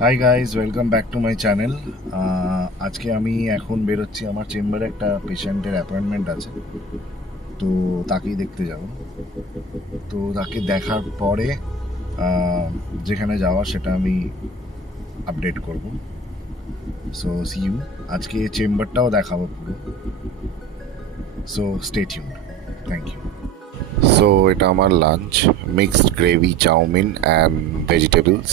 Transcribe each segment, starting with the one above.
Hi guys, welcome back to my channel. আজকে আমি এখন বেরোচ্ছি, আমার চেম্বারে একটা পেশেন্টের অ্যাপয়েন্টমেন্ট আছে, তো তাকেই দেখতে যাব। তো তাকে দেখার পরে যেখানে যাওয়া সেটা আমি আপডেট করব। So see you. আজকে চেম্বারটাও দেখাবো পুরো, so stay tuned. Thank you. So এটা আমার lunch, mixed gravy, chowmein and vegetables.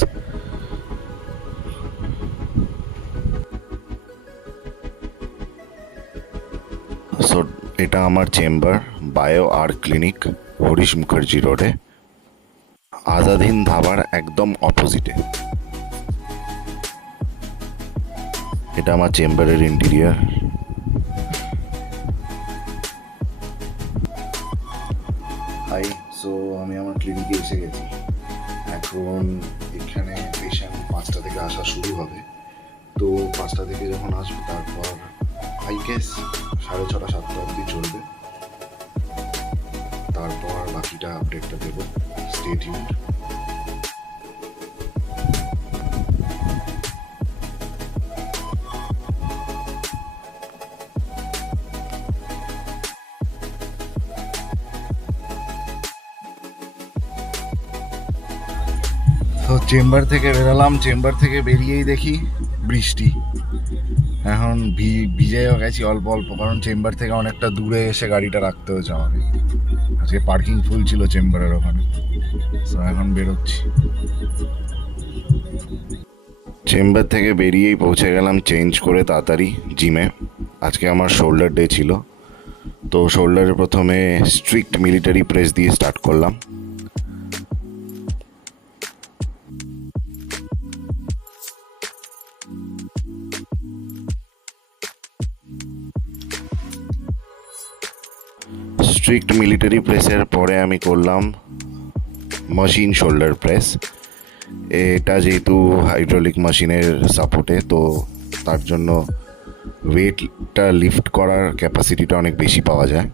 So এটা আমার চেম্বার, বায়ো আর ক্লিনিক, হরিশ মুখার্জি রোডে, আজাদ হিন্দ ধাবার একদম অপোজিটে। এটা আমার চেম্বারের ইন্টেরিয়ার। হাই, সো আমি আমার ক্লিনিকে এসে গেছি। এখন এখানে পেশেন্ট 5টা থেকে আসা শুরু হবে, তো 5টা থেকে যখন আসবে তারপর আই গেস 6:30 7টা অবধি চলবে। তারপর বাকিটা আপডেটটা দেবো। Stay tuned. তো চেম্বার থেকে বেরোলাম, চেম্বার থেকে বেরিয়েই দেখি বৃষ্টি। এখন ভিজেও গেছি অল্প অল্প, কারণ চেম্বার থেকে অনেকটা দূরে এসে গাড়িটা রাখতে হয়েছে আমাকে। আজকে পার্কিং ফুল ছিল চেম্বারের ওখানে, তো এখন বেরোচ্ছি। চেম্বার থেকে বেরিয়েই পৌঁছে গেলাম চেঞ্জ করে তাড়াতাড়ি জিমে। আজকে আমার শোল্ডার ডে ছিল, তো শোল্ডারে প্রথমে স্ট্রিক্ট মিলিটারি প্রেস দিয়ে স্টার্ট করলাম। স্ট্রিক্ট মিলিটারি প্রেসের পরে আমি করলাম মেশিন শোল্ডার প্রেস। এটা যেহেতু হাইড্রোলিক মেশিনের সাপোর্টে, তো তার জন্য ওয়েটটা লিফট করার ক্যাপাসিটিটা অনেক বেশি পাওয়া যায়।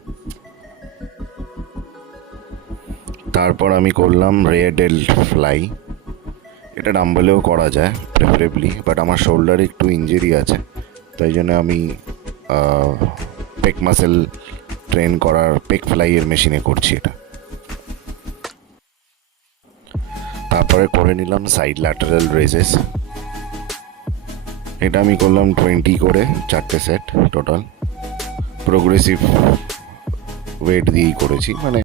তারপর আমি করলাম রেয়ার ডেল্ট ফ্লাই। এটা ডাম্বেলেও করা যায় প্রেফারেবলি, বাট আমার শোল্ডারে একটু ইঞ্জুরি আছে, তাই জন্য আমি পেক মাসেল ট্রেন করার পেক ফ্লাইয়ের মেশিনে করছি এটা। তারপরে করে নিলাম সাইড ল্যাটারাল রেজেস। এটা আমি করলাম 20 করে 4টে সেট টোটাল। প্রোগ্রেসিভ ওয়েট দিয়েই করেছি, মানে